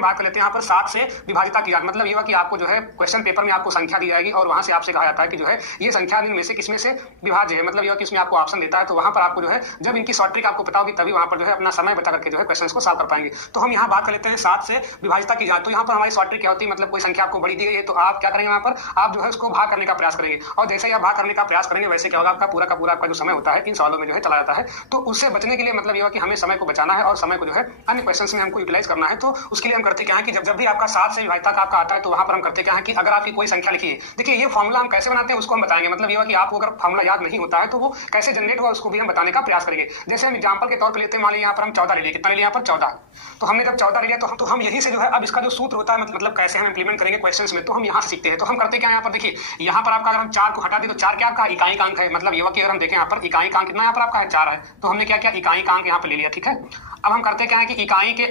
बात कर लेते हैं यहाँ पर 7 से विभाजिता की जाती, मतलब ये हुआ कि आपको जो है क्वेश्चन पेपर में आपको संख्या दी जाएगी और वहां से आपसे कहा जाता है कि जो है ये संख्या में से किसमें से विभाज्य है, मतलब ये कि इसमें आपको ऑप्शन देता है, तो वहां पर आपको जो है जब इनकी शॉर्ट ट्रिक आपको पता होगी तभी वहां पर जो है अपना समय बचा करके जो है क्वेश्चन को सॉल्व कर पाएंगे। तो हम यहाँ बात कर लेते हैं 7 से विभाजिता की जाती। तो यहाँ पर हमारी शॉर्ट ट्रिक क्या होती है, मतलब कोई संख्या आपको बड़ी दी गई है तो आप क्या करेंगे, वहां पर आप जो है उसको भाग करने का प्रयास करेंगे और जैसे ही आप भाग करने का प्रयास करेंगे वैसे क्या होगा, आपका पूरा का पूरा आपका जो समय होता है इन सवालों में जो है चला जाता है। तो उससे बचने के लिए मतलब ये कि हमें समय को बचाना है और समय को जो है अन्य क्वेश्चन में हमको यूटिलाइज करना है। तो उसके लिए हम करते क्या है कि जब भी आपका 7 से विभाजिता का आपका आता है तो वहां पर हम करते क्या है कि अगर आपकी कोई संख्या लिखी है, देखिए ये फॉर्मूला हम कैसे बनाते हैं उसको हम बताएंगे, मतलब ये कि आपको अगर फॉर्मूला याद नहीं होता है तो वो कैसे जनरेट हुआ उसको भी हम बताने का प्रयास करेंगे। जैसे हम एग्जांपल के तौर पर लेते हैं, मान लीजिए यहाँ पर हम 14 ले लिए, कितना ले लिया यहाँ पर 14। तो हमने जब 14 ले लिया तो हम यही से जो है अब इसका जो सूत्र होता है मतलब कैसे हम इंप्लीमेंट करेंगे क्वेश्चंस में, तो हम यहाँ से सीखते हैं। तो हम करते क्या यहाँ पर देखिए, यहाँ पर आपका अगर हम 4 को हटा दें तो 4 क्या आपका इकाई का अंक है, मतलब ये कि अगर हम देखें यहाँ पर इकाई का अंक कितना यहाँ पर आपका है 4 है, तो हमने क्या किया इकाई का अंक यहाँ पर ले लिया, ठीक है। अब हम करते क्या है कि इकाई के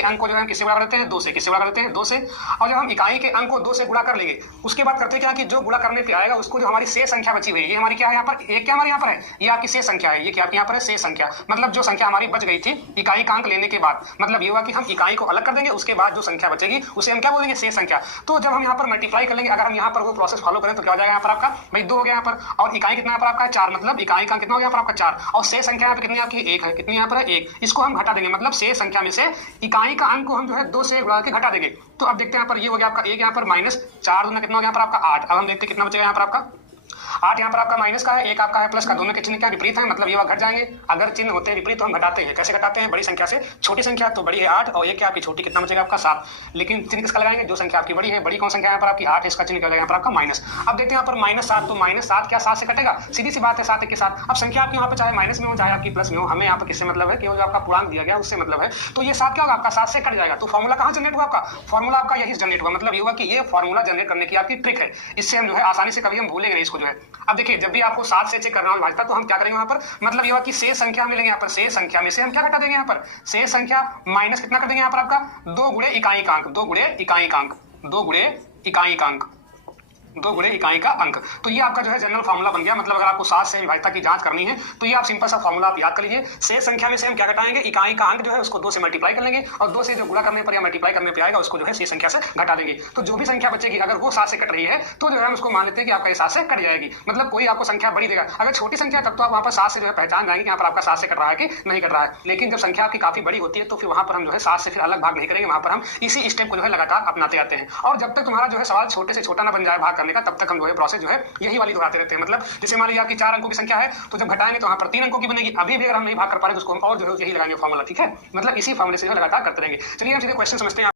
अंक को जो है किससे गुणा करते हैं 2 से, किससे गुणा करते हैं 2 से। और जब हम इकाई के अंक को 2 से गुणा कर लेंगे उसके बाद करते क्या कि जो गुणा करने पे आएगा उसको जो हमारी शेष संख्या बची हुई है, ये हमारी क्या है यहाँ पर एक क्या हमारे यहाँ पर है, ये आपकी शेष संख्या है, ये क्या आपके यहाँ पर है शेष संख्या, मतलब जो संख्या हमारी बच गई थी इकाई का अंक लेने के बाद, मतलब ये हुआ कि हम इकाई को अलग कर देंगे उसके बाद जो संख्या बचेगी उसे हम क्या बोलेंगे शेष संख्या। तो जब हम यहाँ पर मल्टीप्लाई कर लेंगे, अगर हम यहाँ पर वो प्रोसेस फॉलो करें तो क्या हो जाएगा यहाँ पर आपका भाई 2 हो गया यहाँ पर, और इकाई कितना यहाँ पर आपका है 4, मतलब इकाई का कितना हो गया यहाँ पर आपका 4 और शेष संख्या यहाँ पर कितनी आपकी 1 है, कितनी यहाँ पर है 1, इसको हम घटा देंगे, मतलब शेष संख्या में से इकाई का अंक को हम जो है 2 से गुणा के घटा देंगे। तो अब देखते हैं यहाँ पर ये हो गया आपका 1 यहाँ पर माइनस 4 दूना कितना हो गया यहाँ पर आपका 8। अब हम देखते हैं कितना बचेगा यहाँ पर आपका 8 यहाँ पर आपका माइनस का है, 1 आपका है प्लस का, दोनों के चिन्ह क्या विपरीत है, मतलब ये घट जाएंगे। अगर चिन्ह होते हैं विपरीत तो हम घटाते हैं, कैसे घटाते हैं, बड़ी संख्या से छोटी संख्या, तो बड़ी है 8 और ये क्या आपकी छोटी, कितना बचेगा आपका 7। लेकिन चिन्ह किसका लगाएंगे, जो संख्या आपकी बड़ी है, बड़ी कौन संख्या यहाँ पर आपकी 8, इसका चिन्ह क्या लगेगा यहाँ पर आपका माइनस। अब देखते हैं यहाँ पर -7, तो -7 क्या 7 से कटेगा, सीधी सी बात है 7 के साथ। अब संख्या आपकी यहाँ पर चाहे माइनस में हो चाहे आपकी प्लस में हो, हमें यहाँ पर किससे मतलब है कि जो आपका पूर्णांक दिया गया उससे मतलब है, तो ये 7 क्या होगा आपका 7 से कट जाएगा। तो फॉर्मूला कहाँ जनरेट हुआ आपका, फॉर्मूला आपका यही जनरेट हुआ, मतलब ये हुआ कि ये फॉर्मूला जनरेट करने की आपकी ट्रिक है, इससे हम जो है आसानी से कभी हम भूलेंगे नहीं इसको जो है। अब देखिए जब भी आपको 7 से चेक करना हो विभाजिता तो हम क्या करेंगे वहां पर, मतलब ये हुआ कि शेष संख्या मिलेंगे यहाँ पर, शेष संख्या में से हम क्या घटा देंगे यहाँ पर शेष संख्या माइनस कितना कर देंगे यहाँ पर आपका 2 गुणे इकाई का अंक, 2 गुणे इकाई का अंक, 2 गुणे इकाई का अंक, 2 गुणे इकाई का अंक। तो ये आपका जो है जनरल फार्मूला बन गया, मतलब अगर आपको 7 से विभाजिता की जांच करनी है तो ये आप सिंपल सा फार्मूला आप याद कर लीजिए। शेष संख्या में से हम क्या घटाएंगे, इकाई का अंक जो है उसको 2 से मल्टीप्लाई कर लेंगे और 2 से जो गुणा करने पर या मल्टीप्लाई करने पर आएगा उसको जो है शेष संख्या से घटा देंगे। तो जो भी संख्या बचेगी अगर वो 7 से कट रही है तो जो है हम उसको मान लेते हैं कि आपका ये 7 से कट जाएगी, मतलब कोई आपको संख्या बड़ी देगा। अगर छोटी संख्या तब तो आप वहां पर 7 से जो है पहचान जाएंगे कि यहाँ पर आपका 7 से कट रहा है कि नहीं कट रहा है। लेकिन जब संख्या आपकी काफी बड़ी होती है तो फिर वहां पर हम जो है 7 से फिर अलग भाग नहीं करेंगे, वहां पर हम इसी स्टेप को जो है लगातार अपनाते आते हैं। और जब तक तुम्हारा जो है सवाल छोटे से छोटा ना बन जाए भाग करने का, तब तक हम जो है प्रोसेस जो है यही वाली दोहराते रहते हैं। मतलब जैसे मान लीजिए आपकी 4 अंकों की संख्या है तो जब घटाएंगे तो वहां पर 3 अंकों की बनेगी, अभी भी अगर हम नहीं भाग कर पा रहे तो उसको हम और जो है यही लगाएंगे फॉर्मूला, ठीक है। मतलब इसी फॉर्मूले से लगातार करते रहेंगे। चलिए हम सीधे क्वेश्चन समझते हैं।